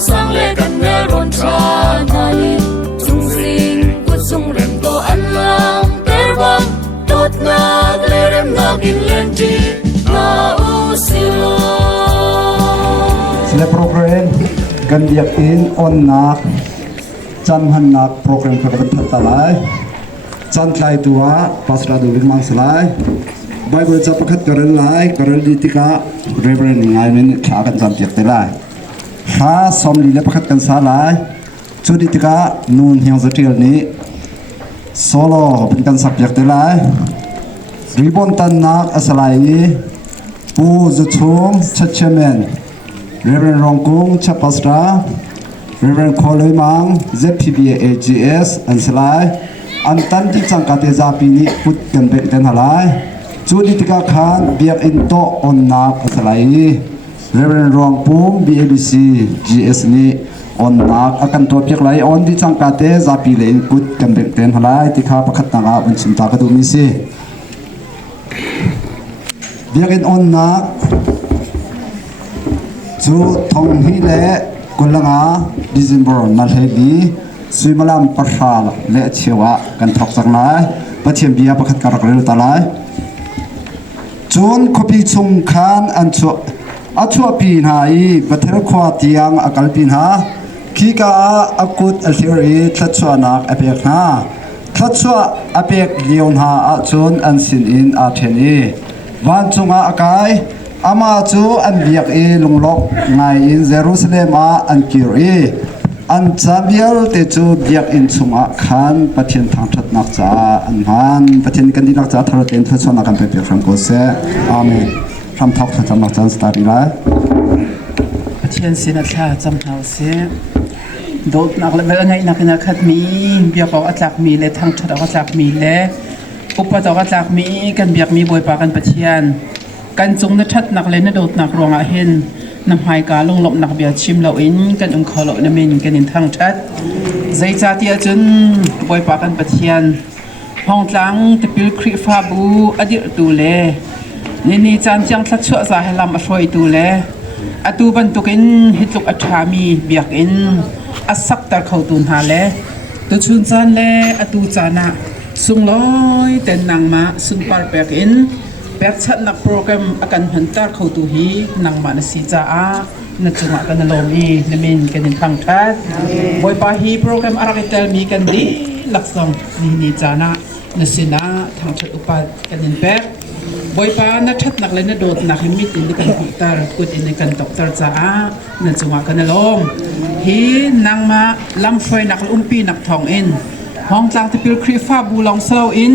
sang lệ cần nè rộn tra nani dung sinh bút dung rem to an lang ter bang tot na lệ rem na gin len chi na u silo sila program kan diak in on nak chan han nak program ka kan thata lai chan tlai tua pasra du ling mang salai Bible cha pakhat karal lai karal ditika reverend ngai min kha kan jam tiak te lai ha som li le pakhat kan sa lai chu ditika nun hiang zatil ni solo bin kan sak tiak te lai ribon tan nak asalai pu zu chum chachamen reverend rongkung chapasra reverend kholoi mang zpba ags an salai an tan ti changkate zapi ni put kan bek ten halai chu ditika khan biak in to on nak asalai reverend rongpum babc gs ni on nak akan to piak lai on di changkate zapi le in put kan bek ten halai tikha pakhat tanga un chimta ka du mi si biak in on nak chu thong hi le kulanga December na hegi suimalam parhal le chewa kan thok chang lai pathiam bia pakhat karak rel talai chun khopi chung khan an chu achua pin hai pathel khwa tiang akal pin ha khika akut altheri thlachuanak apek ha thlachua apek lion ha a chun an sin in a theni wan chunga akai ama chu an biak e lunglok ngai in Jerusalem a an kir e an chabial te chu biak in chunga khan pathian thang that nak cha an han pathian kan dinak cha thar ten thachwa na kan pe pe ram ko se amen ram thok tha cham nak chan start ila pathian sin atha cham hau se dot nak le vel ngai nak na khat mi biak ko atlak mi le thang that atlak mi le upa to atlak mi kan biak mi boi pa kan pathianกันจงนัทัดนักเล่นโดดนักรวงอาเห็นนำหายกาลงหลบนักเบียชิมเราอินกันขอเราเนมินกันอินทางชัดใจจ่าเตียจนบอยปากันปะเทียนห้องจังตะปิลคริฟาบูอดีตตูเลนี่จานจังทัดชั่วสาให้ลำอช่วยตูเลอตูบรรทุกินฮิตลุกอัฐามีเบียกอินอัสักตะเขาตูนหาเลตัวชุนจานเลอตูจานะสุงลอยแต่นางมาสุนปาร์เปกอินแบกชัดนักโปรแกรมอาการหันตาเข้าตัวฮีนังมาณสีจ้าณจังหวะกันลมอีนมินกันพังทัดบอยปาฮีโปรแกรมอาราเตลมีกันดีหลักสองนี่จานะณสินะทางชัดอุปกันแบกบอยปาณชัดนักเล่นโดดนักมิตรในกันหุตาร์กุดในกันตกตาจ้าณจังหวะกันลมฮีนังมาลำไฟนักปีนักทองอินห้องจางที่พิลคริฟ้าบูลองเซลอิน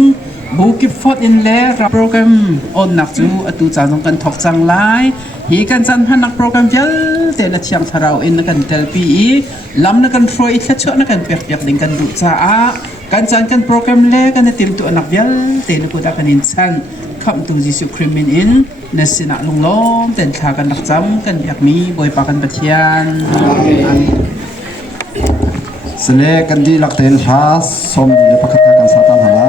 บุกิฟอดอินเลรับโปรแกรมออนนักจูอตูจานต้องกันทอกจังไลฮีกันจันพันนักโปรแกรมเยอะแต่ละเชียงทาราวอินนักกันเทลปีลำนักกันฟรอยชัดชัวนักกันเปียกเปียกดิ่งกันดูจ้ากันจันกันโปรแกรมเล่กันติมตัวนักเยอะแต่นักกูดักกันอินซันคำตูจิสุคริมินอินเนสินะลงล้มแต่ทากันนักจำกันอยากมีบอยปากันปะเทียนสเลกันดีหลักเตนฮาสมในประคัตกันสาตันหลา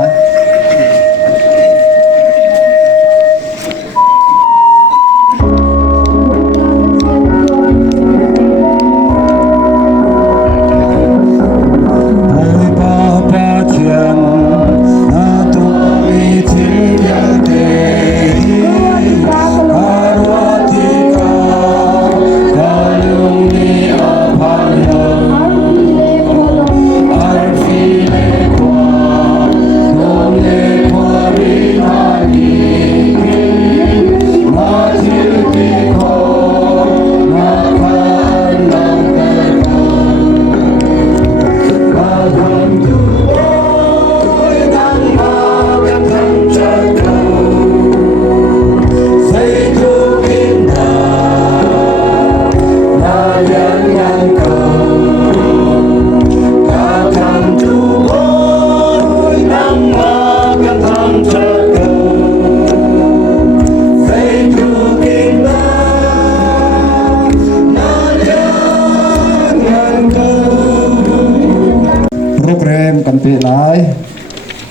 ย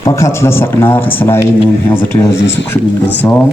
ประคัตละสักนาขสลายนุ่งเฮียจะเรียกยิสุคริมินกันสอง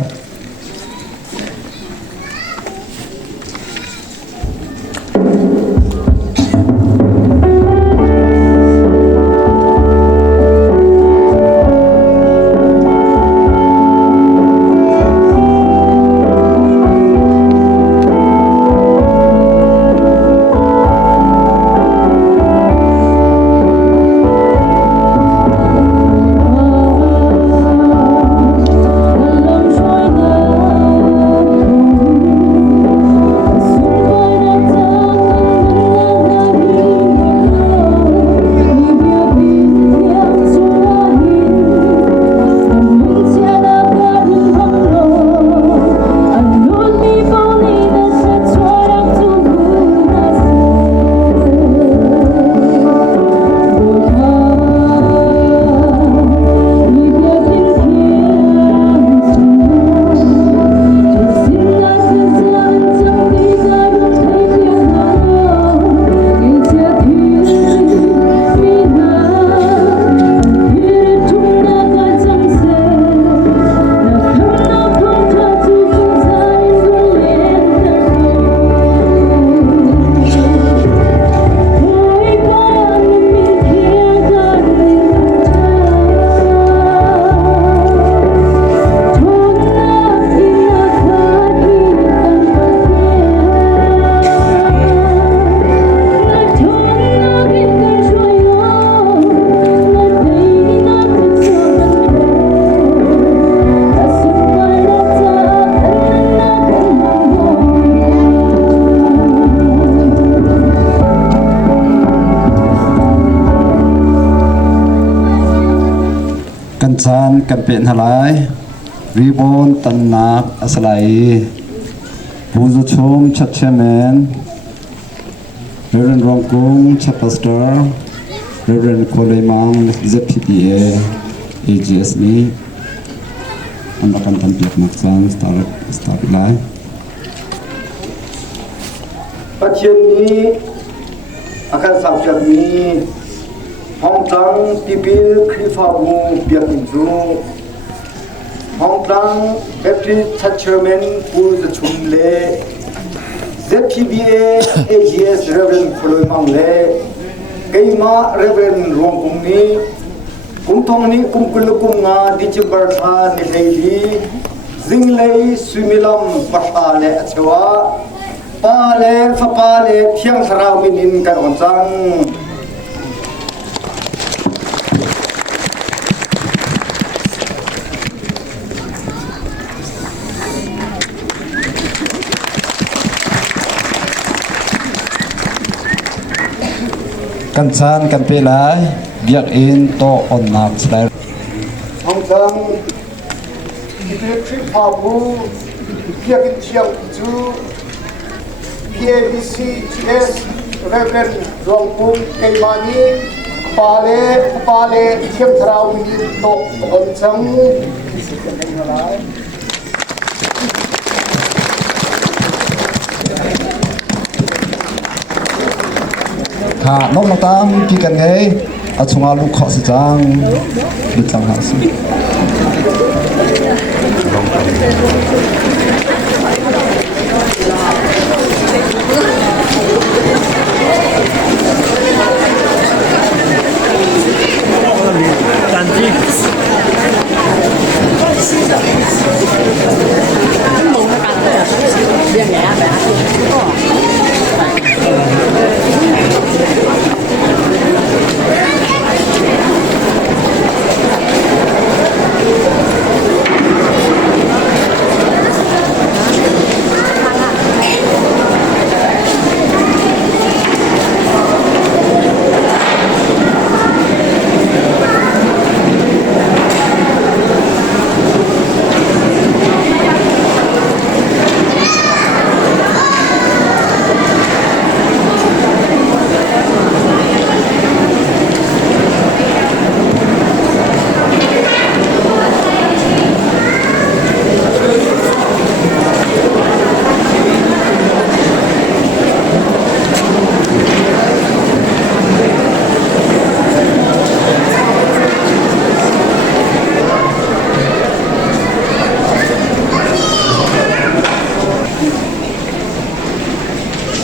กันจานกันเป็นหลายรีบอนตันนักอาศัยผู้จุชมชัดเชมนเรนรองกุ้งชัดพาสเตอร์เรนโคเลมัง ZPPA AGS นี้อันดับกันตันเปียกนักจานสตาร์ไลน์ปัจจุบันนี้อาการสับจากนี้ห้องตั้งที่เป็นคลิฟาบูเบียกินจูห้องตั้งเอฟทีทัชเชอร์แมนผู้จะชุมเล่ ZPBA AGS เรเวนฟลอยมังเล่เกยมาเรเวนรวมกุมนี้กุมทองนี้กุมกุลกุมงาดิจิบัร์ธานิเฮลีซิงเลสุมิลัมปัตตาเลอชวาปาเลฟปาเลเทียงสราวินินกันอนจังกันชานกันเปลายเบียกอินโตออนนักสไลด์ห้องจังที่เป็นทริปพาบูเบียกอินเชียงจู PABC GS เรเวนรองกุ้งเกยมานีปาเลเทียมทราวินโตออนจังน้องมาตามพี่กันไงอาชงอาลูกขอสิจังดิจังหาสิ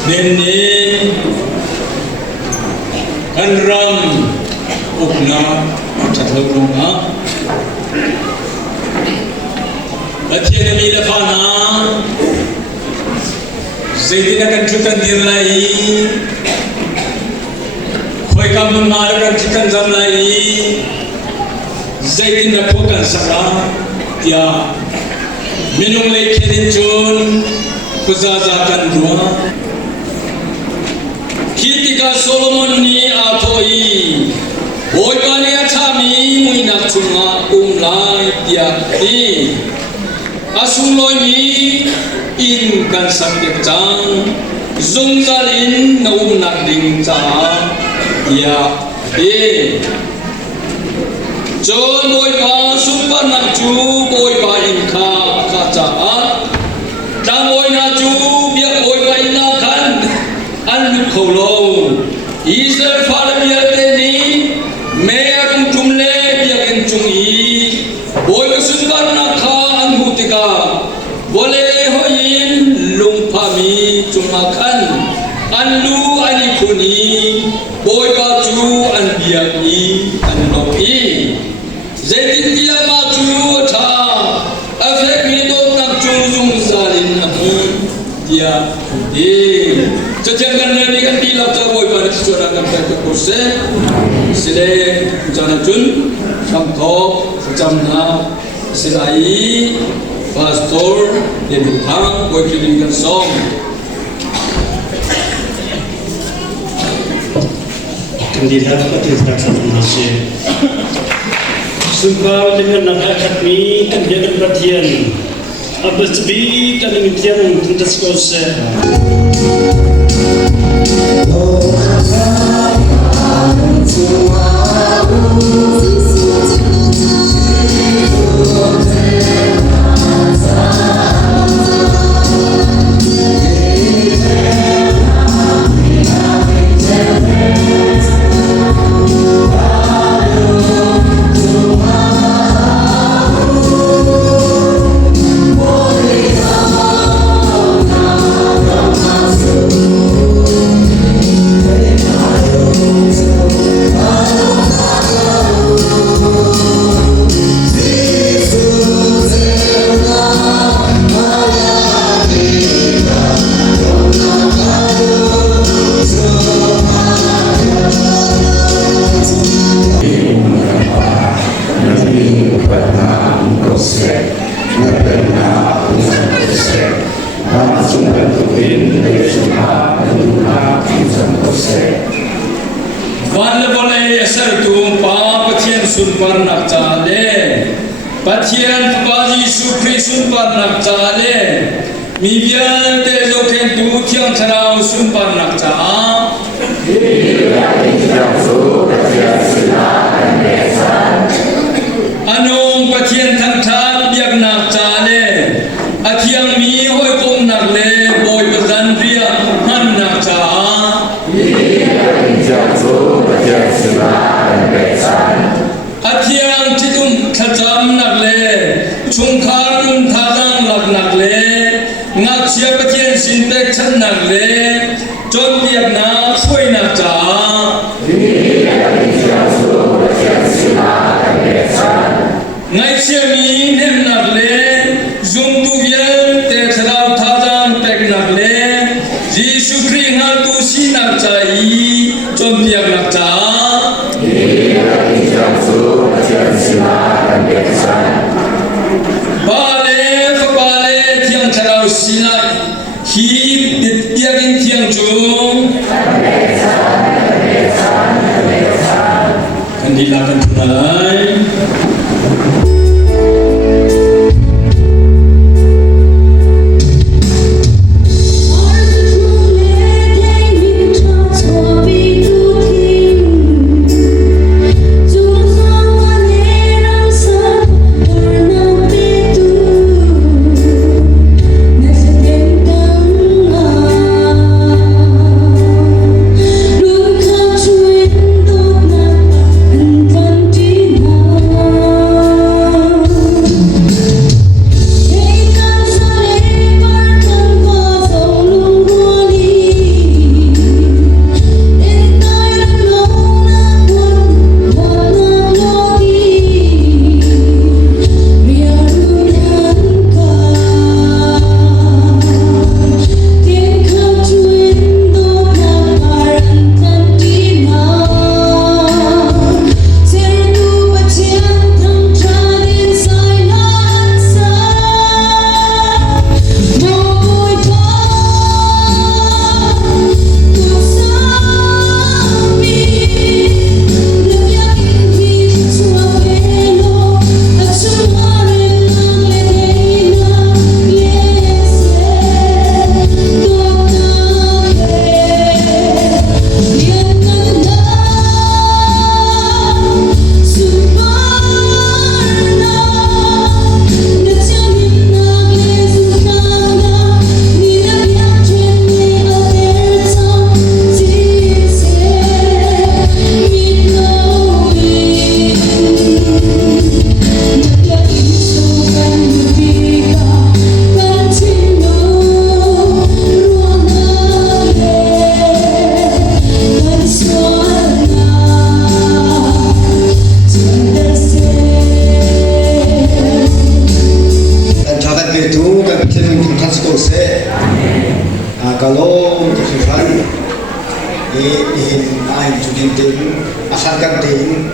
เดือนนี้อันรำอุกนาจะเทิงลงนะอาเทียนมีละฟานาสิ่งที่นักจุกันดีไลคอยกำมันมาแล้วกันจุกันจำไลสิ่งที่นักพวกกันสักการยามินุงเล็กเห็นจนกุศลกันรัวKitika Solomon ni atoi Oi bani achami mui nak chunga umlai tiaki Asung loi mi in kan sakit chang Zung zalin na nak ding cha Ya John oi ba sumpa nak chu oi ba in kha cha Dam oi na chu biak oi ba in na kan An khẩu lô Israel phá lâm yết tên ní Mẹ cũng trung lê Biạc in trung ý Bôi cái xuân văn nạc khá an hụ tì cả Bồ lê hoi in Lung phá mi trung mạc khăn An lưu an y khu ní Bôi bà chú an biạc ý An nọc ý Dễ tin tia bà chú thà A phép mi tốt nạc chú dung gia linh nạc ý Tia Setiap kan ni kan di lapar boy pada seorang kan kita kurse, sile jana jun, kamthok, jamna, silai, pastor, debutang, boy kilingan song. Kandidat Ketua Pelaksana Sumpah dengan nak akademi kan dia perhatian. Apa sebi kan imitian tentang sekolah. Pathian Baji Sukri Sunpar Nakchale Mibian de Joken Tu Tiang Charao Sunpar Nakcha Anong Pathian Thang Thang Biak Nakchale Athiang Mi Hoi Kong Nakle Boy Bazan Ria Han Nakcha Athiang Chitum Khacham Nakle Chungkharun Thadang Lak Nakle Ngak Sia Pathian Sintek Chan Nakle Chon Biak Nak Khoi Nakcha Ngai Sia Mi Nem Nakle Zum Tu Vian Te Tharao Thadang Pek Nakle Jisu Kri Ngal Tu Si Nakcha I Chon Biak Nakcha Bale Fabale Tiang Charao Sinai Hi Bitiagin Tiang Chung Kandilakan tunai kalau tujuan ini jadi tim asalkan tim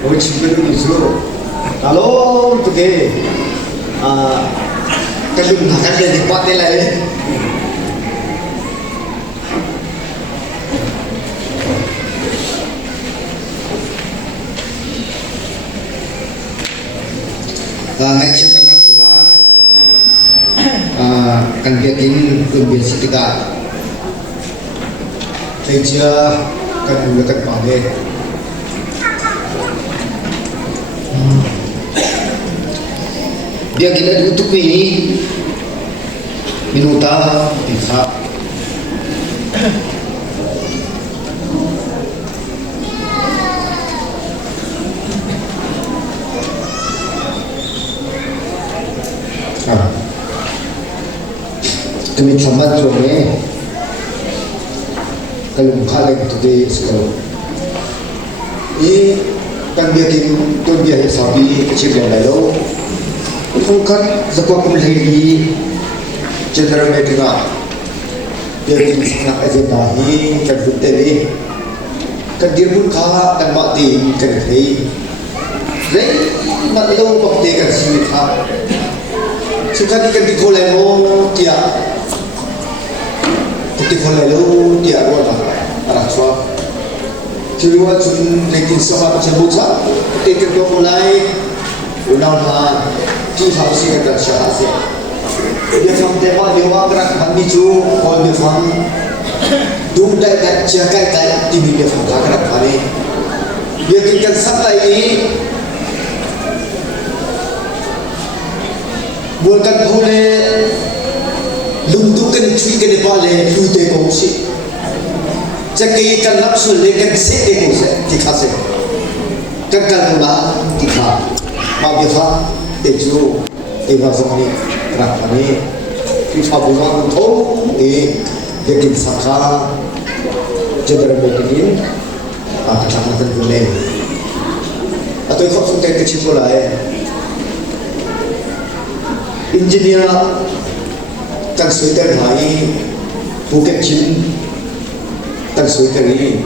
wujud itu kalau untuk kelum akan jadi pakai lagi ngay trên căn mặt của nó cần việc in cần việc sĩ cả thấy chưa cần người cần bảo đây việc in là untuk ini minuta bisa kami selamat sore kalau mukhalif today sekarang ini kan biakin tuan dia sabi kecil dan lalu bukan sebuah kumulasi general media biakin sangat agenda ini kan betul kan dia pun kah dan bakti kan hei jadi nak lalu bakti kan sini kah sekali kan dikolemo dia dikolelo dia roda arah suap jiwa jun lekin sama cebuca tekan do mulai unang ki hausi kata syahasi dia sampai pada dewa gerak mandi ju all the fun dum dai dan jaga dai di dia gerak hari dia kan sampai ini bukan boleh luntukan cuy ke depale lute ko si cakap kan lapsul lekan se de ko se dikase kakal bola dikha ma biha teju eva zamani rakani kita bola to yakin sakha jadar bekin kata-kata boleh atau ikut suntai kecil bola engineer kan sweater hai buket chin kan sweater ni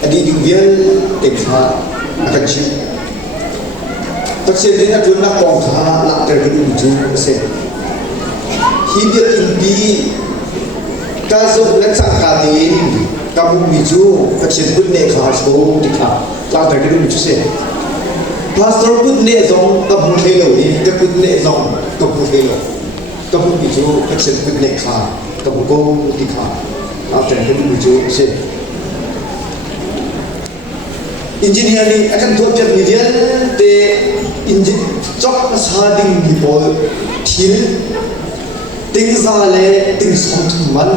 adi divial tekha akan chin taksir dina tunna kong kha la ter gi ju se hidia indi ka zo lan sang ka din ka bu mi ju taksir bun ne kha so dikha la ter gi ju se pastor bun ne zong ka bu the lo ni ka bun ne zong ka bu the loก็พูดมิจูก็เช่นเป็นเด็กขาก็พูดโก้ที่ขาเอาแต่พูดมิจูเช่นอินจิเนียร์นี่อาการตัวจัดมีเดียแต่อินจิจ็อกสาดิ่งมีบอลทิลติงซาเลติงสองทุ่มมัน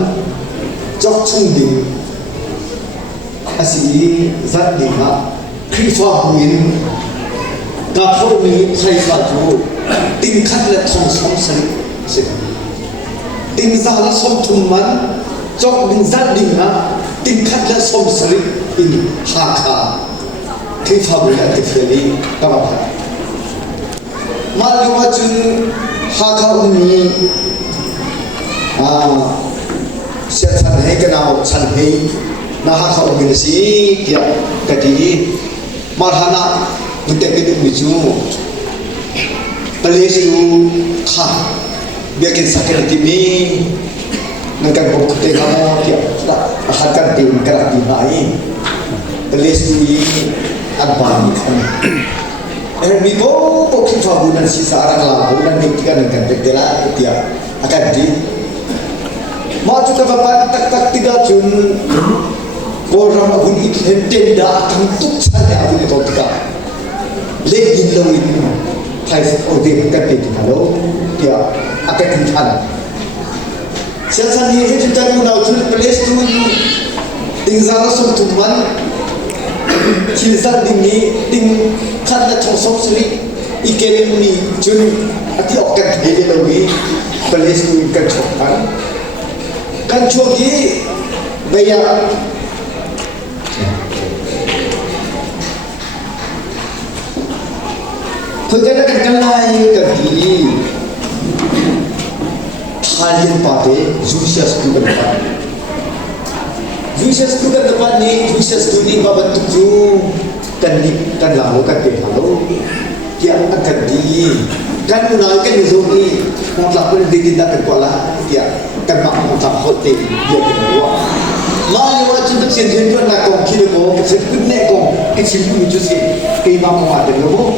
จ็อกชุ่งดิ่งอาศัยจัดดิ่งอะคริฟ้าหินกับพวกนี้ใครฟ้าจูติงคัดและทองสองสิting za la som thum man chok ding za ding na ting khat la som sari in ha kha khi fa bu la ti feli ka ba mal yo chun ha kha uni se chan he ka na chan he na ha kha uni si ya ka ti mal hana bu te ke mi chu pale su kha biakin sakit timi nangkan bok tengah dia akan tim kerak dimai telis dui advan mi bo bok fabunan si sarang lahu dan mikiran nangkan tegela dia akan di mau juga bapak tak tiga jun orang abun itu tenda akan tuk saja abun itu tiga legin lewin hai orde kan di halo dia akan tinggal. Siapa ni kita cakap nak usul place tu tinggal langsung tuan, cilsa dingi ting kan nak cosok seri ikan ni jun ati akan jadi lagi place tu ikan cokan kan cuci bayar. Kerana kenalai kaki kalian pakai Jusias tu ke depan. Jusias tu ke depan ni, Jusias tu ni bawa tuju kan lalu kan lalu dia akan di kan menaikan itu ni orang pun ditindak kepala dia kan mak tak hotel dia kedua. Mari wajib bersentuh nak kong kiri kong, bersentuh nak kong kecil pun juga sih. Kau mak ada logo.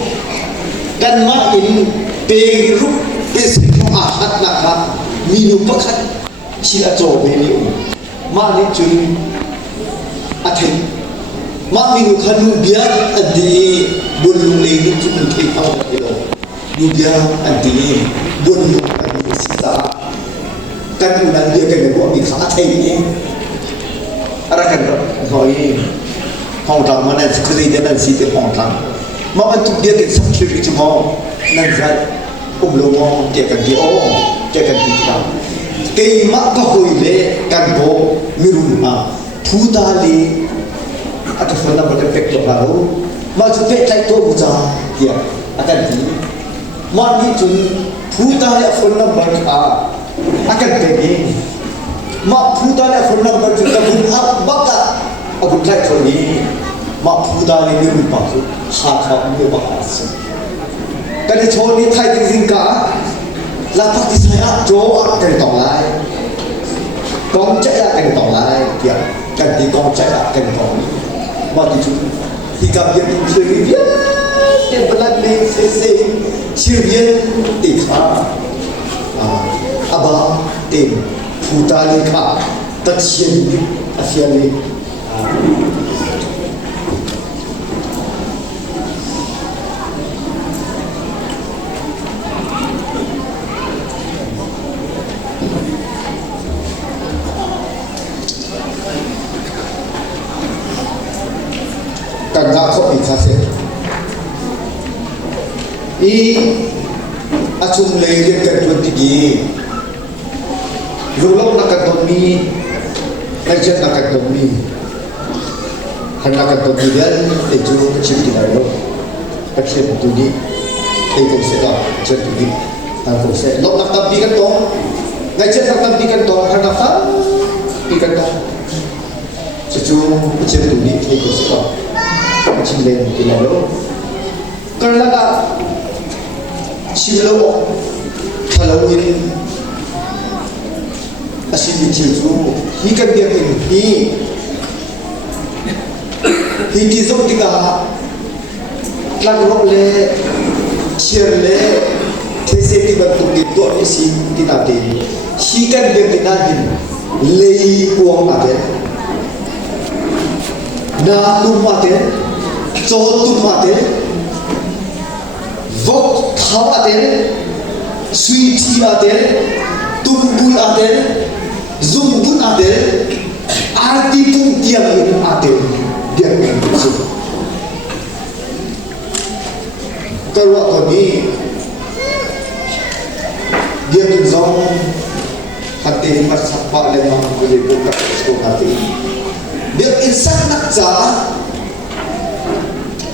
Dan mak in pe ru pe si no a hat na kha mi nu pakhat chi a cho be ni ma ni chun a the ma mi nu khan nu bia a di bun lu le nu chun ke au ke lo nu bia a di bun lu a di si ta kan nan dia ke ko mi kha thai ni ara kan hoi hong tang ma na skri de nan si te hong tang ma an tu dia ke sak chi chi mo nan zat lo mo ke kan di o ke kan di ta ke ma ka hoi le kan bo mi ru ma thu da li at phone number ke pek to ka ro ma chu pe tai to bu cha dia akan di ma ni chun thu da le phone number ka akan pe ni ma thu da le phone number chu ka bun ap baka abun tai to ni ma thu da le mi ru pa chu ha kha mi ba ha se kan ni chon ni thai ding sing ka la pa ti sai a jo a kan tong lai con chạy ra cảnh tỏ lại kìa cần thì con chạy ra cảnh tỏ mà thì gặp việc chơi viết để bật lên lên xe chiêu viên để khá ba tìm phụ ta lên khá tất nhiên phiền lên kan ga ko i kha se i achum le le kan tu ti gi rulong na kan mi ai chen na kan mi han na kan mi dan te chu chi ti na lo ka chen tu ni te ko se da chen tu ni ta ko se lo na ta bi kan to ngai chen na kan bi kan to han na ta bi kan to chu chen tu ni te ko se da chim lên thì là lỗ còn là cả chim lỗ thà lỗ in à xin đi chiều chú hi cần việc mình hi thì giống như cả lăng lỗ lệ chiều lệ thế sẽ thì bận tụng điện tuổi như xin thì ta thì hi cần việc mình đang lấy cuồng mà thế na lung mà thế cho tung mà thế vóc tháo mà thế suy thi mà thế tung bùi mà thế dùng bút mà thế arti tung tiang mà thế dia kan su kalau còn đi dia tu zong hati mas sapa le mang boleh buka sekolah hati dia insan nak jah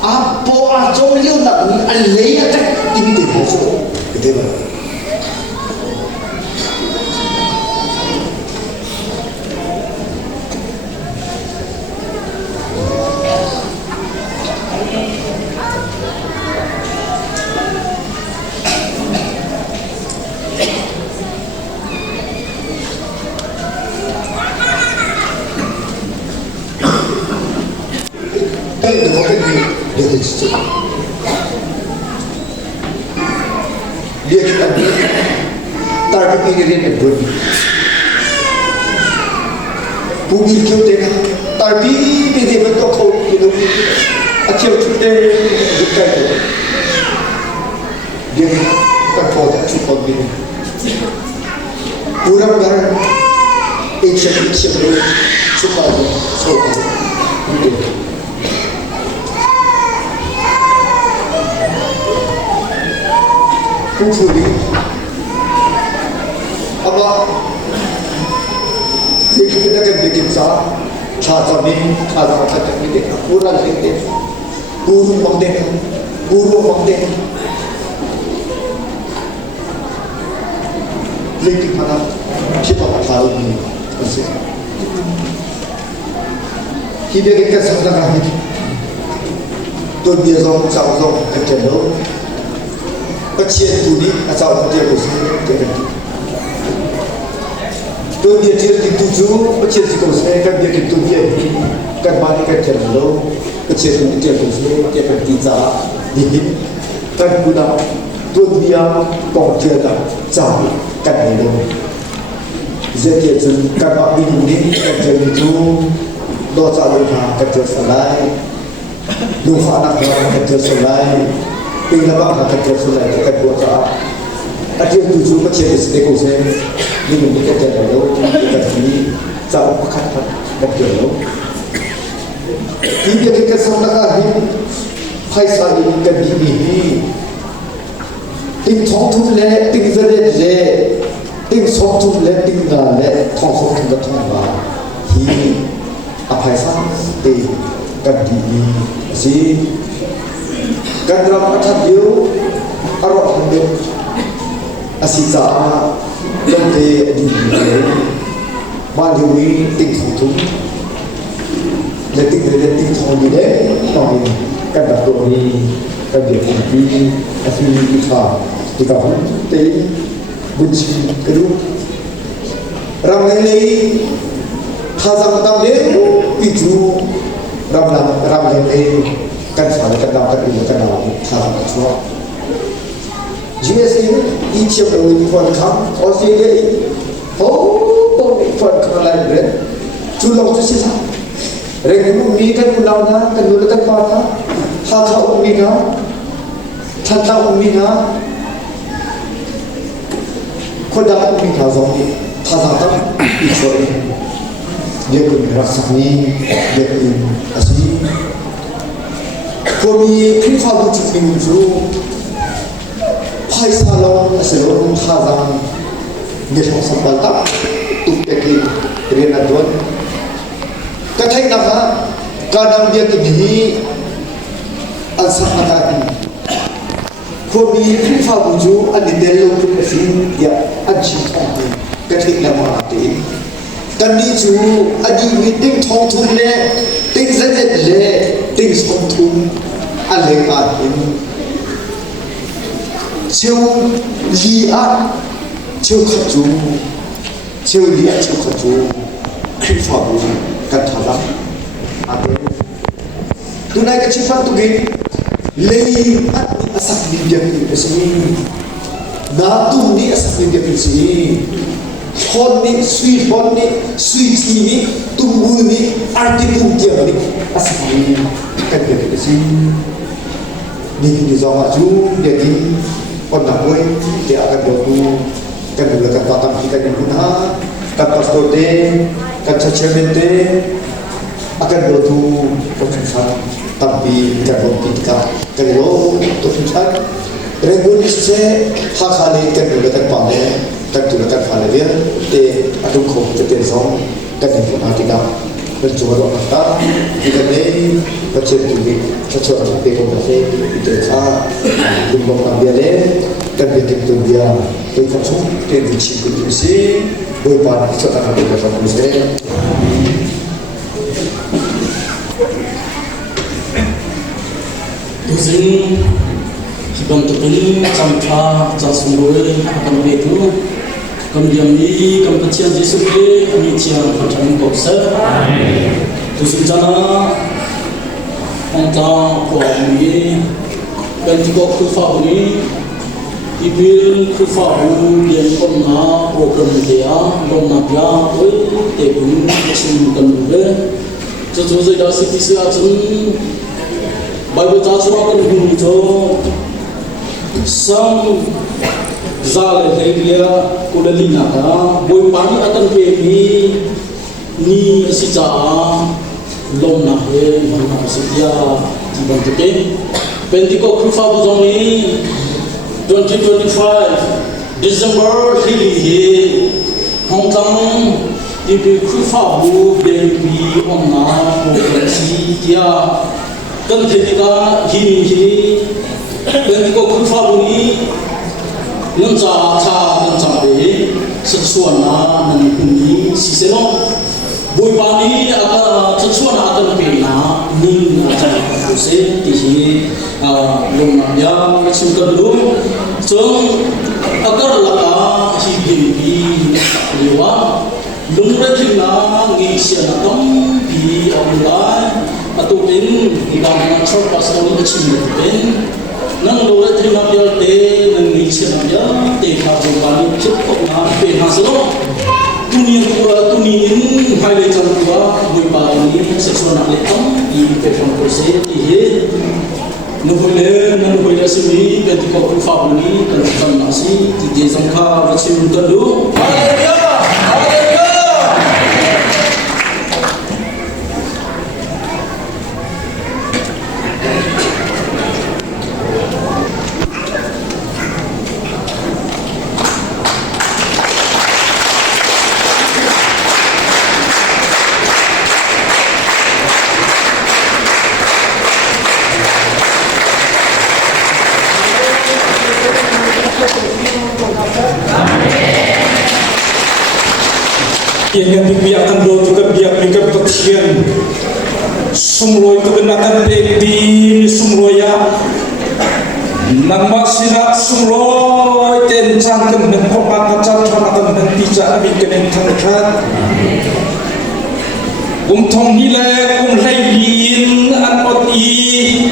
apo ajo liu nak alei atak ini de boso gitu ba dia kita target pikirin yang berbeda. Bukit kau tengah target pikirin betul kau hidup. Acil kita bukan tu. Dia tak kau tak cukup begini. Pura garan action cukup soal. Hopefully, apa kita akan bikin sah, cara ni, cara kita ni, kurang sedikit, guru mengden, lebih mana kita tahu ni, macam hidup kita sebenarnya hidup, tu dia zong kerja lo. Kecil tu ni asal dia bersih dengan tu dia di tujuh kecil si kau saya kan dia itu dia kan balik kan jalan kecil tu dia bersih dia kan tiza di kan guna tuân bia còn chưa là giảm cắt này đâu dễ thiệt dừng các bạn đi cùng đi cắt chơi đi chú đo ra đường hà cắt chơi sờ lại đủ phá nặng là cắt chơi sờ lại pin là bạn là cắt chơi sờ lại cắt buộc ra cắt chơi từ chú có chơi để cổ xem nhưng mình cắt chơi ở đâu cắt đi ra một khát cắt chơi đâu ini kita sangat ini hai sai cái gì tình thong thun lệ tình dân lệ tình sống thun lệ tình là lệ thong sống thun là thong là thì hai sai thì cái gì cái dalam kata dia arwah hendak asisa yang ke di Mandi tình thong thun để tình thong gì đấy nói cái đặc độ đi cái việc đi suy nghĩ thảo thì cả vấn đề buồn chi cái lúc ram này thà rằng tam đến ví dụ ram này kan phải kan làm kan đi kan làm thà rằng chúa USA each of the one come Australia oh one come lại đấy chú lòng chú xin Regu mi kan ulana kan nula kan pata hatha umina thata umina khoda umina zoni thata tam ichore ye kun rasani ye kun asi komi phifa bu chukning ju phai salon aselon thazang ye thong sapalta tupeki rena don cái thấy nào hả cả năm việc cái gì anh sắp mặt anh hôm nay khi phá bùn chú anh đi đến lâu cái gì ya anh chỉ không đi cái thấy nào mà đi cái đi chú anh đi với tiếng thong thun lệ tiếng dân lệ tiếng song thun anh lấy cả em chiêu li á chiêu khát chú chiêu li á chiêu khát chú khi phá bùn kan thazam ade tunai ka chifan tu gin lei at asak ni dia ni sini na tu ni asak ni dia ni sini hon ni sweet tea ni tumbu ni arti pun dia ni asak ni kan dia ni sini ni zama ju dia ni on na boy dia akan dotu kan dulu kan patam kita ni guna kan pastote kan cacamente akan bertu konsentrasi tapi kan politika kalau konsentrasi regulis se hak hali kan berdekat pada kan berdekat pada dia de aduk kau tertentu kan informatika berjual apa kita ni macam tu cocok apa komunikasi itu sah lumbung ambil kan betul dia kita cuma terdici kursi bukan sesuatu yang dapat dilakukan. Tujuan dibantukan campa jasumui akan begitu kemudian di kompetisi disukai kami cian macam boxer tujuan jana antara kuami dan juga kufa ini ibil kufa yang pernah program dia lomna dia tekun mesin kendule sesuatu yang sisi acun Bible jazwa kan bunyijo sam zale dia kudalina ka boy pani akan pemi ni sija lomna he mana sedia dibantuke pentiko kufa bujoni 2025 December hili Hong Kong ibu kufa bu dewi onna provinsi dia kan ketika hini pentiko kufa bu ni nunca be sesuana nan kuni siseno boy pani akan sesuana akan pena ning akan proses di lomna ya macam dulu jom agar laka hidup lewa lumrah kita ngisian atom di online atau pun di dalam cerita pasal ini macam ni nang lumrah kita biar ni senamya te kha jo bali chuk ko na pe na so dunia pura tunin hai le chan tua boi ba ni sexual na le tam I pe fam ko se I he no hole na no hole se ni pe ko ku fa ni kan tan na si ti je sam kha wa se un ta lu hallelujah hallelujah Yang biak kan do tu kan biak biak petian semua itu kenakan di semua ya nama sirat semua tencan kan dan kopat kacat kopat dan tidak nabi kenen tangkat tong nilai lain anot I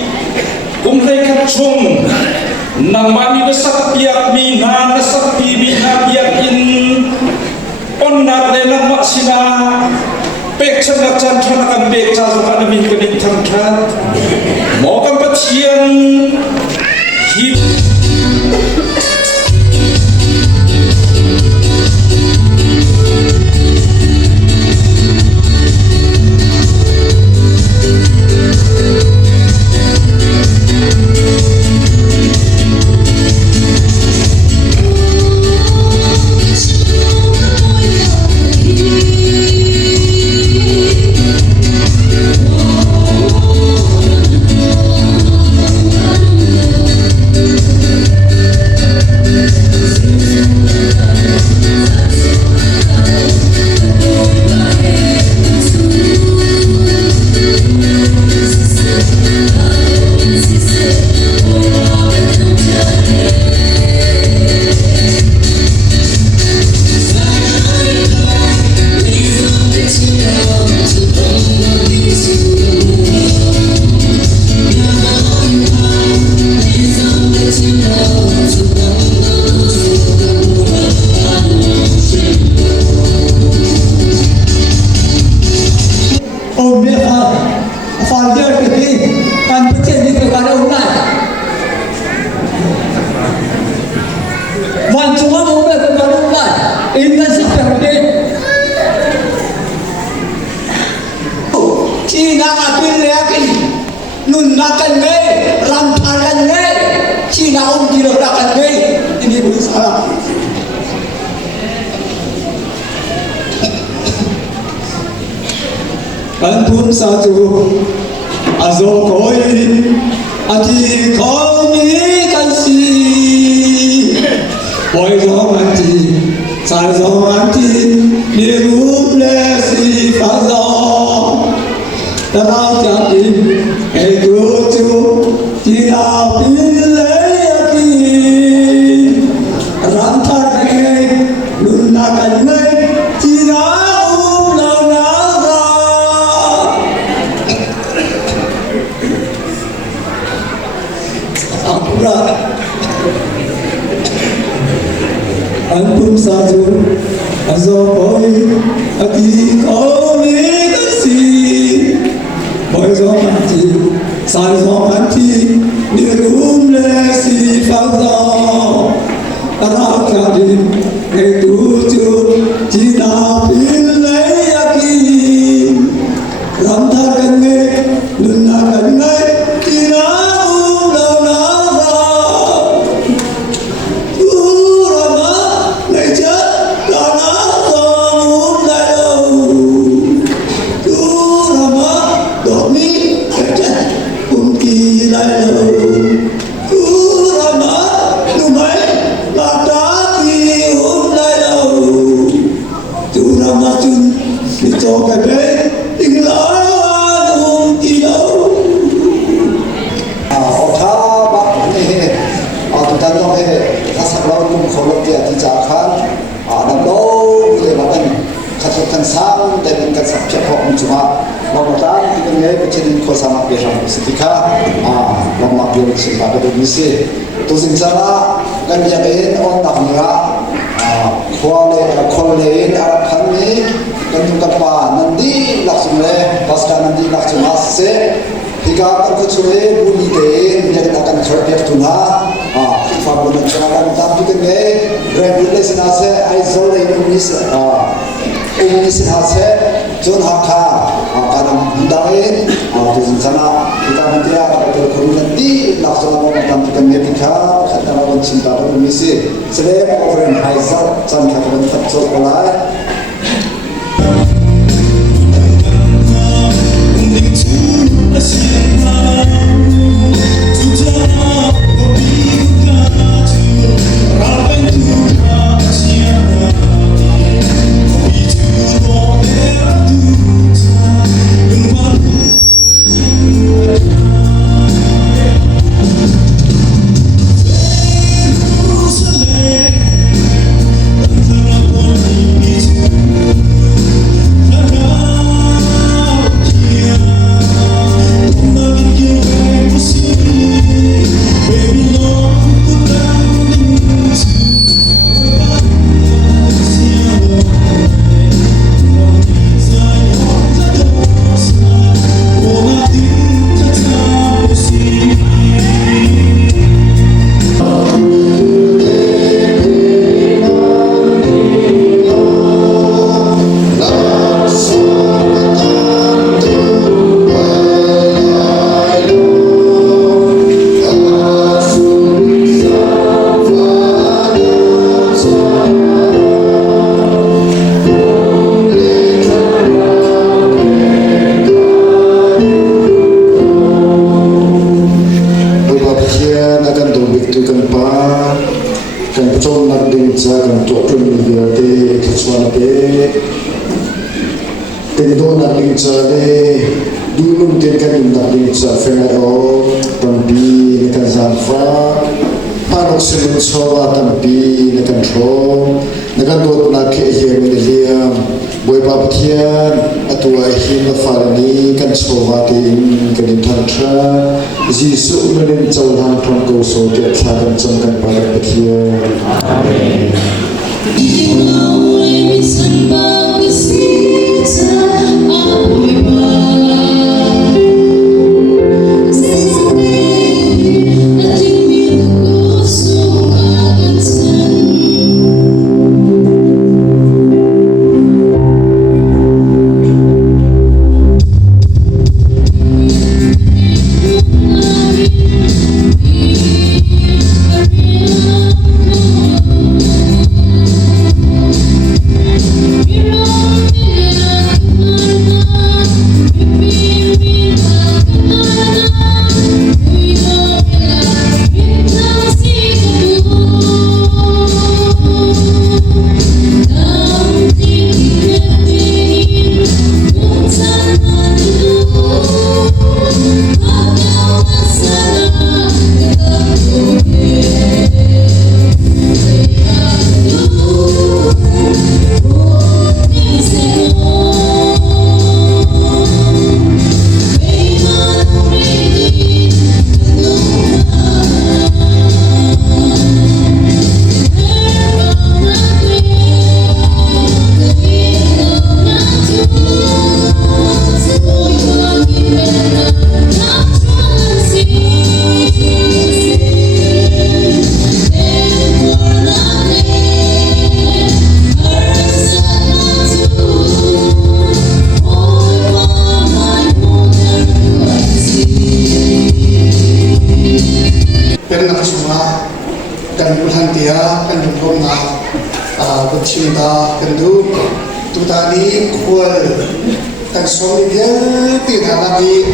lai kacung nama ni desak biak mina desak bina biak in Onna lelang maksina pek sangat cantik akan pek cazu pada minggu ini tangkat mau kompetisian hip China apin leakin nun nakan ngai ram tharan ngai China di ledakan ngai ini boleh salah Antun satu azo koi ati koi kansi boy zomanti sar zomanti nirum lesi fazo Tanah jadi egoju tidak pilih rantar dengan lunakan tidak ulanaga Ampura Antum satu azoi ati kami Boy zomanti, sar zomanti, nirum lesi faza. Tanah jadi egoju tidak pilih yakin. Rantar kenge, lunakan ngai tidak ulanaga. Urama leja tanah zomundayo. Urama Domi kerja unki lalu kurama lumai latati lalu kurama tun itu kebe inglawan unki lalu Otha bak ni tutan lo kasak laut pun kolot dia dijakan ada lo boleh makan kacaukan sang dan kasak cekok cuma Lomatan kita ni kecilin ko sama biasa setika lomang biar siapa tu misi tu sincera กันยังเองอ่อนหนักเนื้อคนเลยอาคันนี้กันอยู่กับป่านันดีหลักสุดเลยภาษานันดีหลักสุดมาเสที่การกันก็ช่วยบุญเดนยังกันเคยเพียรตุนาฟังบุญชากันตามที่กันเลยเรื่องบุญเลสนาเสไอโซเลยมิสสินหาเสจนหักขาการดังเองตัวสินสนะkita mentia pada komuniti laksana membantu mereka kata orang cinta pada misi selain orang Haizal dan kata orang tercor oleh dulu dengan dari Safero tampi dengan Zanfa parok sebelum soal tampi dengan Tro dengan dua nak yang dia boy babtian atau akhir farani kan sovatin kan tantra Yesus menem jauhan tongko so dia sahaja jangkan pada batia amin cinta kendu tu tadi kual kan suami dia tidak lagi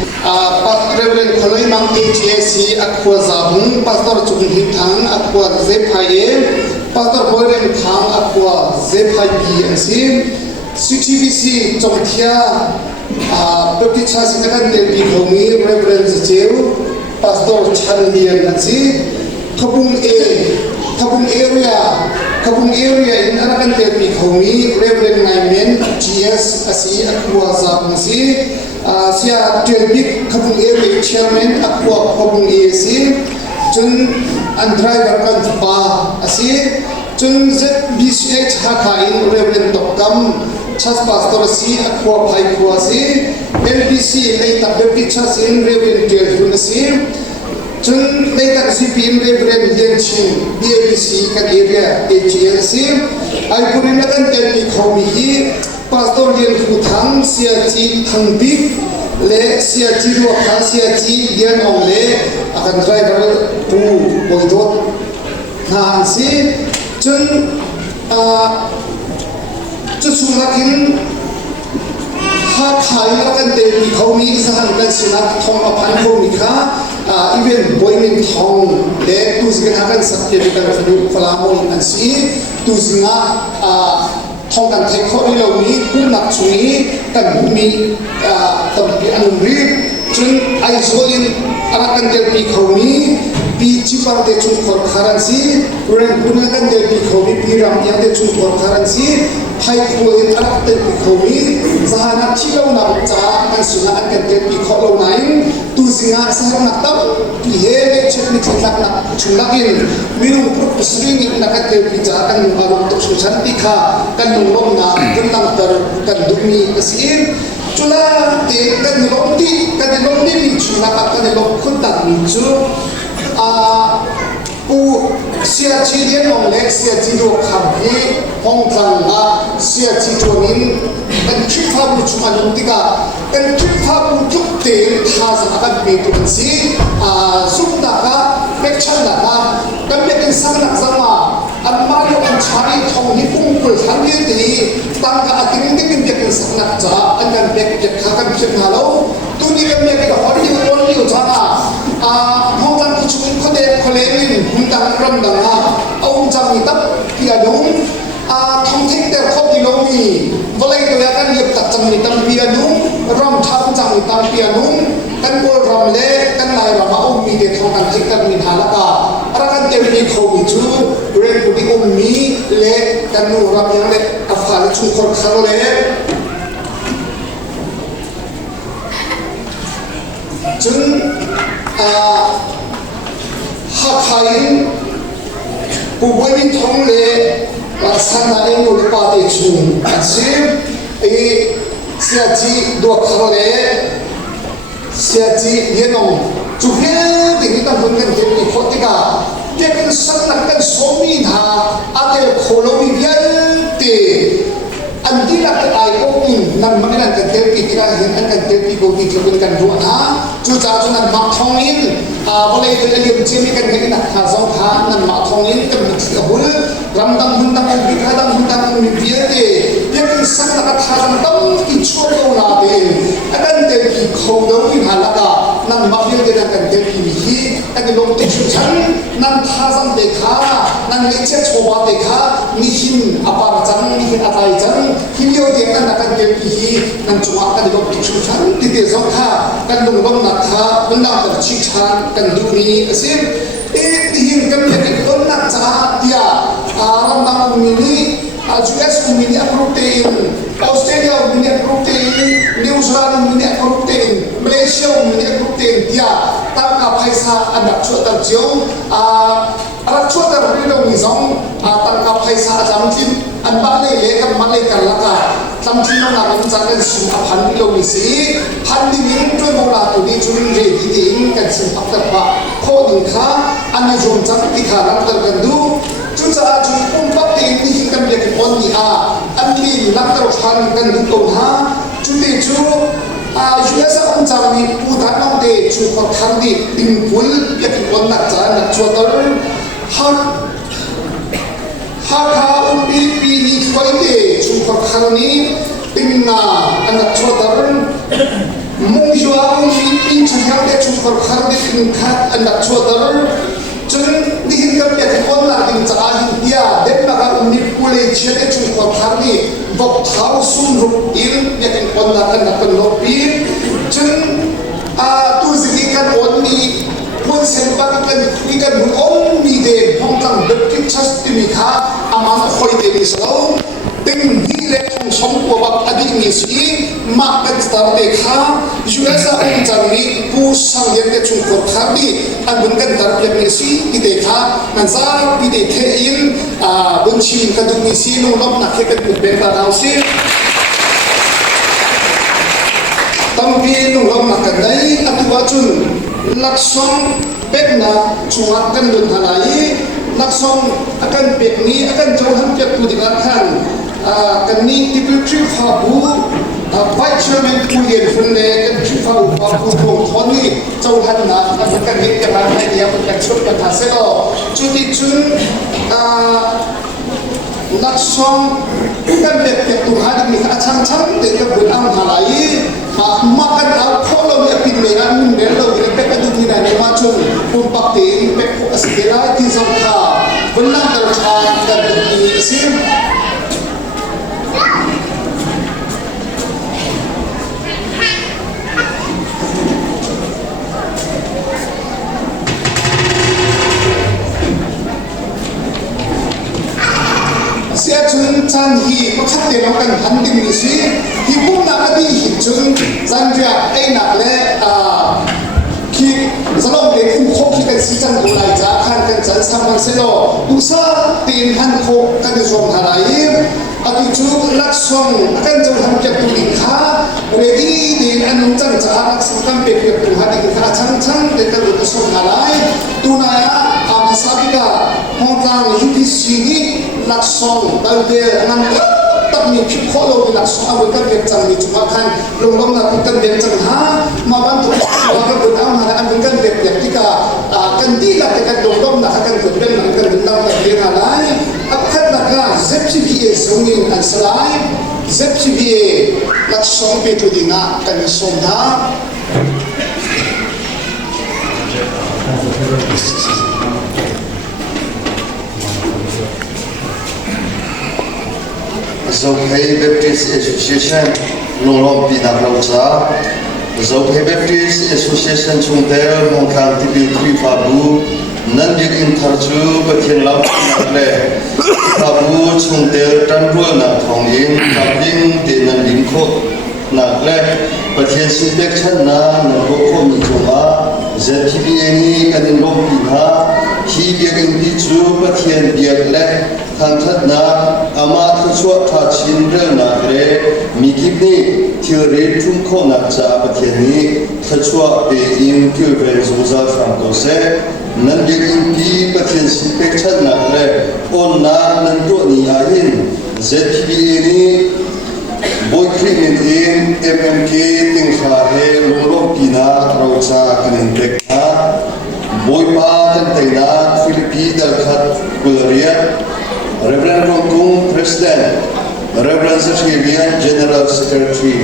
Reverend Khaloi Mang AGSC aku zabung pastor Chung Hitang aku Zepaye pastor Boyren Khang aku Zepaye asim CTBC Chongthia Baptist Sinakan Devi Khomi Reverend Jew pastor Chan Lian asim Kabung area in Arakan Devi Khomi Reverend Ngaimen GS asi akwa zabung si sia Devi Kabung area chairman akwa Kabung AC chun an driver kan pa asi chun ZBCH hakha in Reverend Dokam Chas Pastor si akwa phai khwa si LBC leita bepti chas in Reverend Tel si chun leita CP in Reverend Yenchin BABC kan area AGLC ai purina kan tel ni khomi hi Pastor Yen Khutang siachi thangbi le siachi ro kha siachi lian ong le akan driver pu boidot na si chun chu sulakin ha khai akan te ni khomi sahan kan sinak thong aphan khomi kha even boimin thong le tu zgen akan sakte kan fadu falamo an si tu zinga thong kan thai kho ni lo ni kun nak chui kan mi tam pi anum ri chun ai zolin arakan te pi khomi pi chipar te chung khor kharan si ren kuna kan te pi khomi pi ram yang te chung khor kharan si hai khoi arak te pi khomi zahana thilo na cha kan suna kan te pi kho lo nai tu zinga sahar na tam pi he le chekni thlak na chulakin miru pusring na kan te pi cha kan ngaro to su chan ti kha kan lom na kan nang tar kan dumi asin chula te kan lom ti mi chula kan lom khun tak mi chu u sia chi yen ong le sia chi do kham hi hong tlang a sia chi tonin kan chi pha bu chu an ti ka kan chi pha bu thuk te tha sa ka be tu si sum da ka pek chan da ka kan be kan sang na sang ma an ma yo an chari thong ni pung kul han ye ti tang ka ating ti bin be kan sang na cha an kan be ke kha kan chi na lo tu ni kan be ka hori ni on ni cha na hong tlang ku chu ko de ko le ni dang ram dang ha ông chang ni tap pia dong thong thik te khop ni lo ni volai to ya kan yep tak chang ni tam pia dong ram thang chang ni tam pia dong kan bol ram le kan lai ra ma om mi de thong kan thik kan ni hala ka ara kan te ni kho mi chu ren bu di om mi le kan nu ram yang le a fa le chu khor khar le chun ha khain pu boin thong le sana en lo pa te chung asim e sia chi do khar le sia chi yenong chu he ti ni ta bun kan te ni khotika te kan san na kan somi na ate kholo mi vial te andila ka ai ko in nan ma nan kan te pi kira hin an kan te pi ko ki klubin kan ru na chu cha chu nan ma thong in boleh tu liam cimi kan kini nak hazong ha nan ma thong in kan mi hul ram dam hun dam bi khadam hun dam mi biar te dia kan sang nak hazong dam ki cholo na de akan te ki khodo ki halaka nan ma biar te kan te ki hi kan long te chu chan nan hazong de kha nan ni che choba de kha ni hin apar chan ni hin atai chan hilio de kan te ki hi nan chuma kan long te chu chan ti de zong kha kan long na kha benda chi chan kan dumi asim hin kan le kon na cha dia ram na mini US mini protein Australia mini protein New Zealand mini protein Malaysia mini protein dia tak ka paisa anak chu tar jiong anak chu tar ri lo ni zong tak ka paisa jam tin an ba le kan ma le kan la ka tam tin na ram cha kan su aphan ri lo ni si han ni ning tu mo la tu ni chun re di ding kan sin ap ta pa kho ding kha an ni zong chang ti kha ram tar kan du chu cha chu pum pa te ni hin kan be ki on ni an ni lam tar han kan du to ha chu te chu US ang chang ni pu ta nong te chu ko thang di ting pul be ki on na cha na chu tar ha kha pi ni khoi te chu ko khang ni ting na an na chu tar mong jua ni in chang te chu ko khang ni ting khat an na chu tar chun ni hin kan be ki on na ting cha hin dia den na ga ni pule chete chu ko khang ni vok thau sum rup il be ki on na kan lo pi chun tu zi kan on ni pun sen ba kan ni kan on ni de hong kang be ki chas ti mi kha ama khoi de ni so te in hi le thong som ko bak adi ni si ma kan star te kha US a ong chang ni pu sang yen te chung ko kha bi an bun kan tar pek ni si ti te kha man sa pi te the in bun chi ka du ni si no lop na ke kan pu be ta dau si tampi no lop na kan dai atuwa chun laksong pek na chunga kan dun hanai laksong akan pek ni akan jauh hampir tu dikatakan kan ni tipu trip habu Vice Chairman Kuyen Funle kan trip habu habu tu thoni jauh hanna akan hit kan hai dia akan cup kan haselo cuti cun laksong kan pek tu hari ni acang dekat benang halai makan alkohol yang pindahan mendelo mereka kedudukan yang macam pumpakti pek segera di zona benang tercak dan diisi saya cun can hi makan makan handing ni si hibung nak adi hicun zanjia nak le ki zalong le kum khok ki kan si chan golai ja khan kan chan samang selo dusa tin han khok kan zom harai ati chu laksong akan jauh hampir tu kha ready din anung chan cha laksong kan pe pe tu hadi kha chang de ka du som harai tunaya amasabika hongtang hi sini laksong dalde nan tak ni phip kholo ni laksong aw ka ke chang ni chuma khan long na kan be chang ha ma ban tu wa ka bu am ha an kan be tika kan di la ka long na kan ku ben nan kan na ka be na lai ab khat na ka zepcba songin an salai zepcba laksong pe tu dinga kan som ha Zopay Baptist Association Lolong Pinak Lausa Zopay Baptist Association Chungtel Mongkang Tibi Kui Fabu Nan Bik In Tarju Batien Lam Nakle Fabu Chungtel Tanrua Nak Thong Yin Kaping Di Nan Lim Kho Nakle Batien Sinpek Chan Na Nan Kho Mi Chunga ZTBA Ni Kanin Lom Pina Hi Bik In Pichu Batien Biak Le Thang That Na Ama Thachua Tha Chin Rel Nakre Mikipni Theory Tum Kho Nak Cha Batien Ni Thachua Pe In Kyu Ven Zuza Franco Se Nan Bik In Pi Batien Sinpek Chan Nakle On Na Nan Do Ni Ahin ZTBA Ni Boy Krimin In MMK Ting Kha He Lolong Pina Raucha Kanin Tek Na Boy Pa Tan Taina Philippi Dal Khat Gularia Reverend Rongkung President Reverend Secretariat General Secretary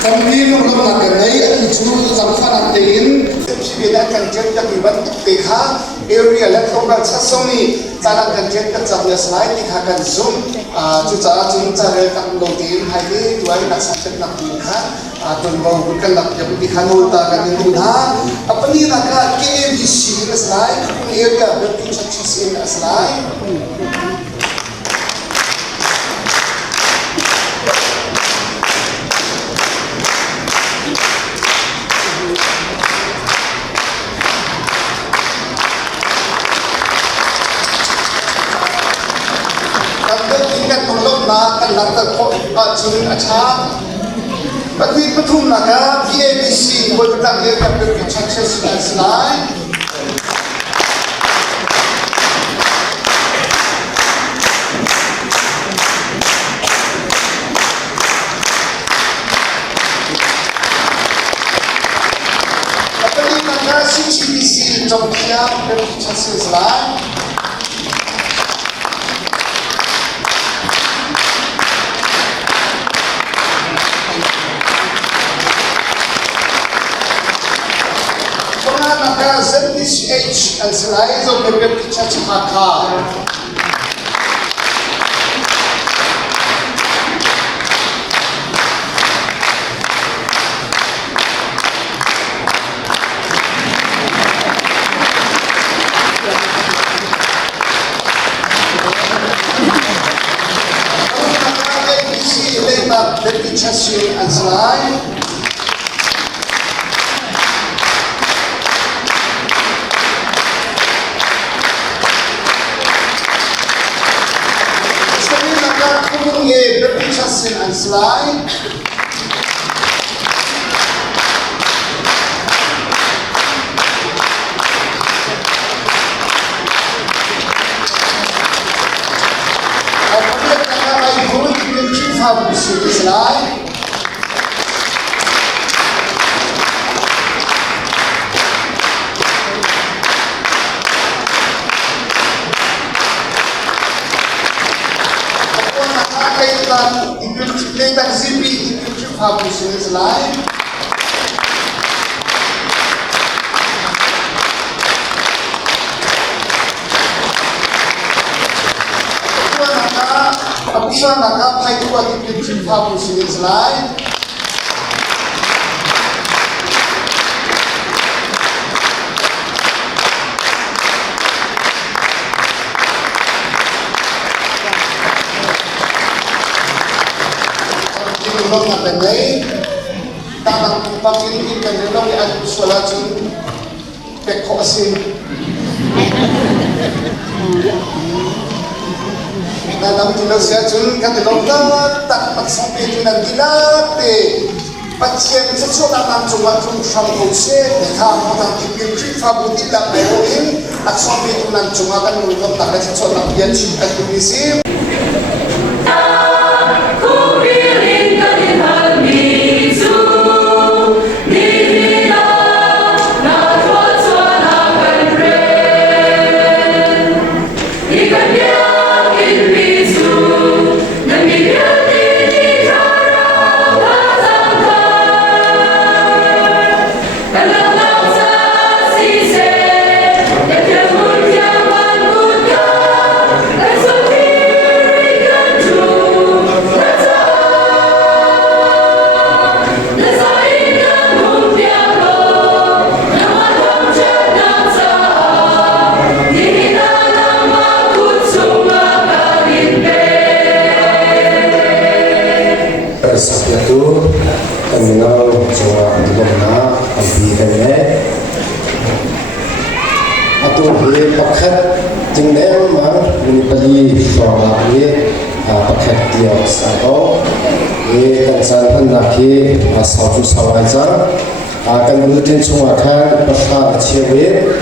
Kami mengulang nagai itu zaman antin sebila kanjen takiban tekha area lektoral sasoni cara kanjen kecapnya selain dikhakan zoom cuaca cuaca tak lotin hari dua nak sampai nak dikha atau mau bukan nak jadi dikhanul tak kan itu apa ni nak KBC selain area berpusat sisi selain kan lantar cun acha tapi betul naga PABC berdak dia dapat success slide tapi naga CCBC jomkia dapat success slide ZPCH and slides of the Baptist Church Hakar. Betty Chasin and Salai. Sabi nakakulong Betty Chasin and Salai. Have see this slide. Ako nakakailan ipinag zipi have see this slide. Apisa nakapai kuat di pintu sini slide. Long apa ni? Tanang pakai ini kan long yang aku solat tu pekosin. Dalam tindak saya cun kan dalam tak sampai tu nak dilate pasien sesuatu dalam cuma sampai se kalau orang kipin cifa buti tak beroin at sampai tu nak cuma kan untuk tak ada sesuatu yang cipat tulisip. Sabtu terminal Jawa Timur ambil atau dia paket tinggal mah menipali soal ini paket dia atau ini kansan hendak asal susah aja akan menuntut semua kan pasal cewek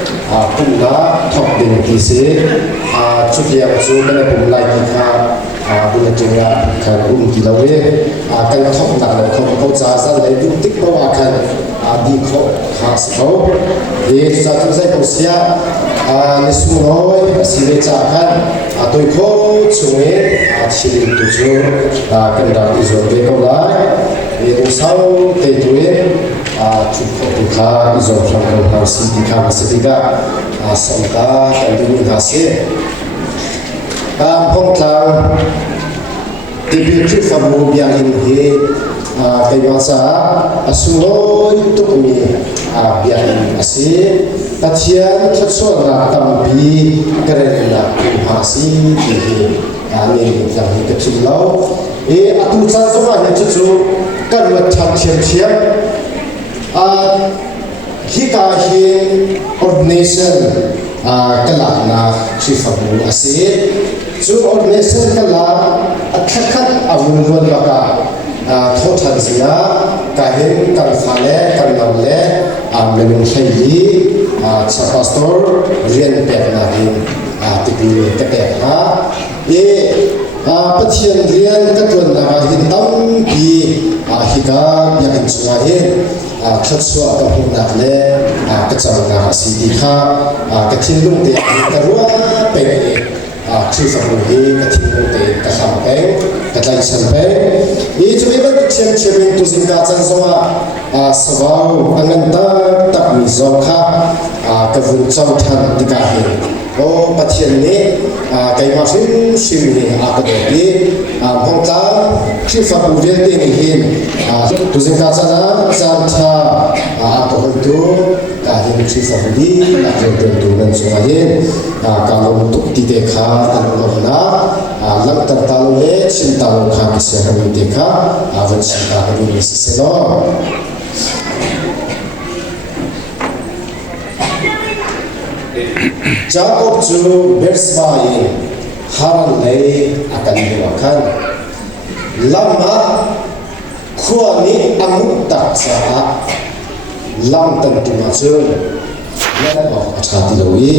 pula top dengan kisi cuci yang sudah mulai kita bulan Januari kan kilawe akan top nak kau jasa lagi tik bawa akan di kau khas kau di satu saya usia nesmuroi sini cakan atau kau cumi cilik tujuh kendak izin kau lah itu sau tetuin cukup buka izin orang harus masih tiga sonda dan dulu hasil Pongtang diberi famu yang ini kebangsa asunoi tu kami biar asih kajian sesuatu tampi kerana masih ini yang kecil lau atu sahaja yang cucu kerana ciam-ciam hikahin ordination kelak na cifamu asih so ordination kelak akhakat awun baka thotan zia kahin kan fale kan nawle menung sayi pastor rian pek na hin tipi kete ha pathian rian katun na hin tam pi hika yakin suahin khatsuwa ka huna le kachang na sidi kha kathilung te karua pe chifamu hi kathilung te kahampe katlai sanpe chuba chiam tu singa chansawa sawau anganta takmi zokha kavun chawthan dikahin o pathian ni kai ma sim ni akademi mongta chifamu vel te ni hin tu singa chana chantha to tu kahin chifamu ni na tu nan suahin kalom tu ti dekha tanona lam tar talole chinta lo kha ki se ka mi te kha avan chi ka ka ni se lo Jacob chu Bersbai haran lei akan diwakan lama khuani amuk tak sa lam tan tu ma chun ya ba athati lowi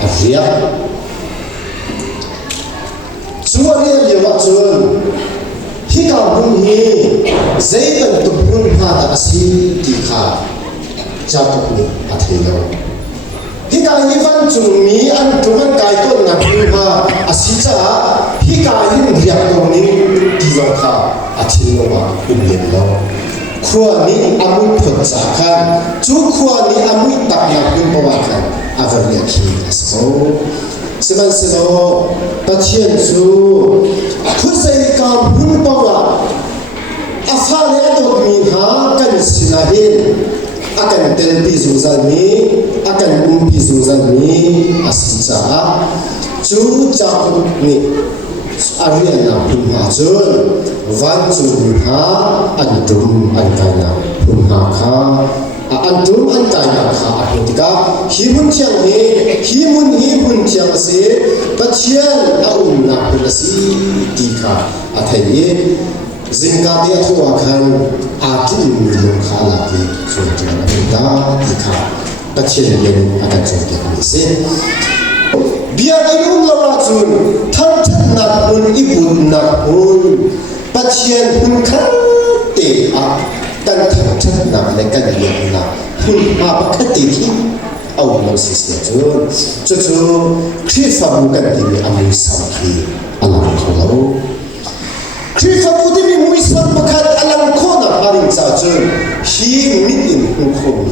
avia chuari lewa chun hi ka bun hi zaitan tu bun ha asi ti kha Jacob ni athilo hi ka ni van chung mi an tuman kai to na ha asita hi ka hin riak to ni ti wa kha athilo ma in lo khua ni amu phot cha khan chu khua ni amu tak na pin pa wa khan avar ya khi asko seman se do pathian chu khu sai ka hun pa wa asa le to mi ha kan sinahin akan telpi zuzalmi akan umpi zuzalmi asija chu Jacob ni arian na pumha chun van chu ha antum ankana pumha kha antum ankana kha apotika himun chiang ni himun chiang se pathian a na pulasi ti kha athai Zingka dia tu akan akin minum khala di surga kita kita kecil yang akan surga misi. Biar ilmu lawatun tantan nak pun ibu nak pun kecil pun kate dan tantan nak lekan yang nak pun apa ketiki awal masih sejauh kita bukan ini amal samhi alam kalau Krifa putih ni muisam bukan alam kona paling sajun hi mitin hukum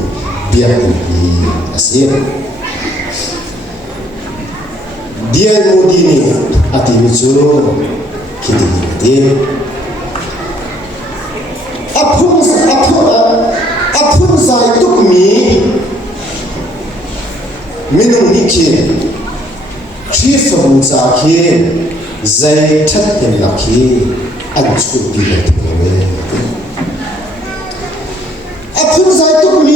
biar ini asyik dia mudi ni ati micu kita ni apun zai tuk mi minum nikin krifa buzakin zai tattem laki anchu bilet we apun zai tu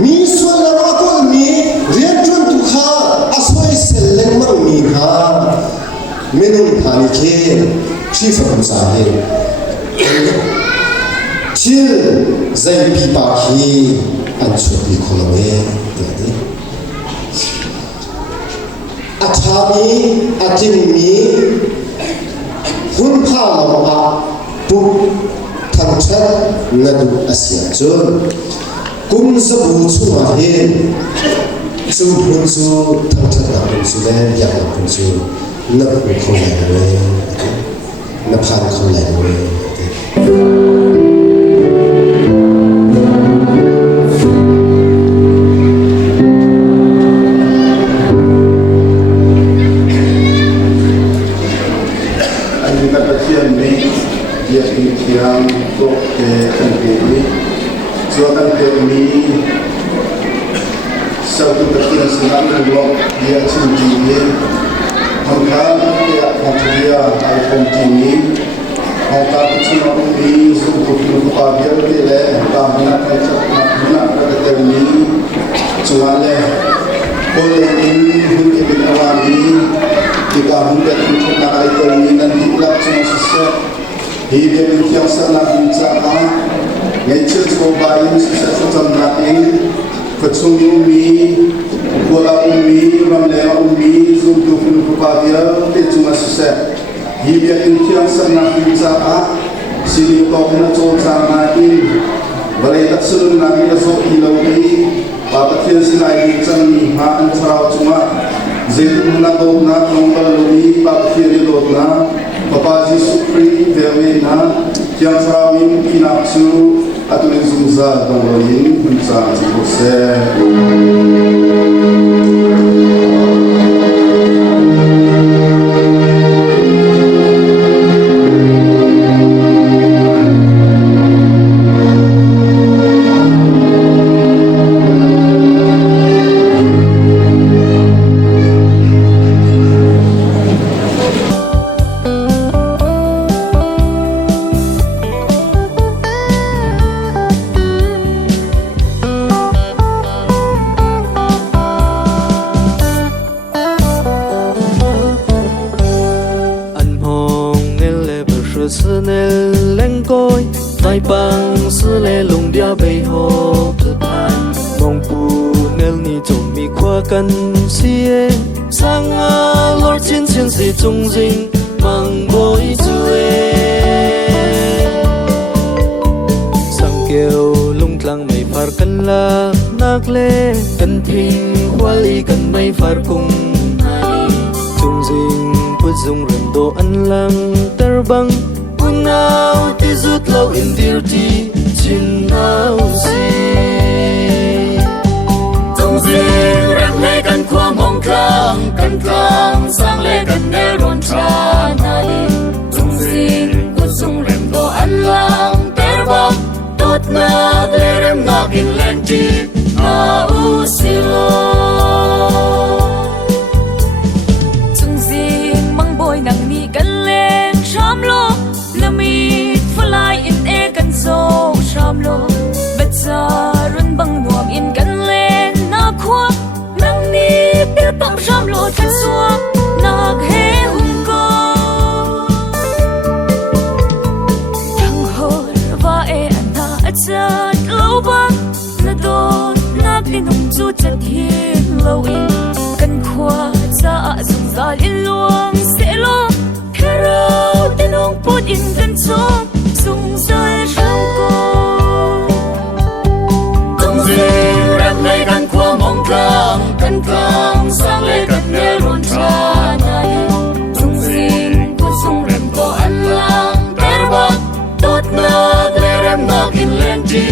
mi suala rakol mi riatun tu kha asoi selen mar mi kha menun thani ke chifa sa he til zai pi pa khi anchu bi kholowe de athami atimmi hun pha lawa pu thangchat ngadu asia chun kum zabu chu ma he chu hun chu thangchat na hun chu le ya na hun chu na pu khole we na phan khole we yang untuk tempat suakan kami satu kecil senang blok dia sendiri mengkal dia dia iPhone tinggi maka kecil kami untuk kepada dia karena kerana kami cuaca boleh ini mungkin awami kita mungkin untuk nak kami nanti pula cuma sesuatu Hidup yang sangat bincang, nature cobain sesuatu natin, kecung umi, bola umi, ramlea umi, untuk berupaya, cuma sesuatu. Hidup yang sangat bincang, sini kau kena coba natin, berita seluruh nabi rasuk ilawi, bapak senai bincang ni, maan sarau cuma, zaitun nak nombor lebih, bapak dodna. Bapak Supri Verwena yang sami kinaksu atau zumza dongolin punca cikose. sư nè leng coi tai bang sư lê lùng dia bay ho tự than mong pu nel ni trong mi khoa căn xie sang a lor chiến chiến sĩ trung dinh mang bối chuê sang kêu lung tlang mày phar kan la nak le kan thing wali kan mày phar cùng hai trung dinh put dung rem do an lang terbang unau ti zut lo in dirty chin nau si trung dinh rem le kan khoa mong tlang sang le kan ne ron tra nai trung dinh put dung rem do an lang terbang tot na le rem na kin len ti na u si lo chung ding mang boy nang ni kan len sham lo lamit falai in e kan so sham lo betsa run bang nuam in kan len na khwa nang ni pil tam sham lo kan suam nak he ko thang hor va e anta achat lo bang na do nak ni nung chu chat hin lo in kan khwa cha zung za in luang se lo kherao te nong put in kan chong zung zal rang ko trung dinh rem le kan khoa mong tlang sang le kan ne ron tra nai trung dinh put dung rem do an lang terbang tot na le rem na kin len ti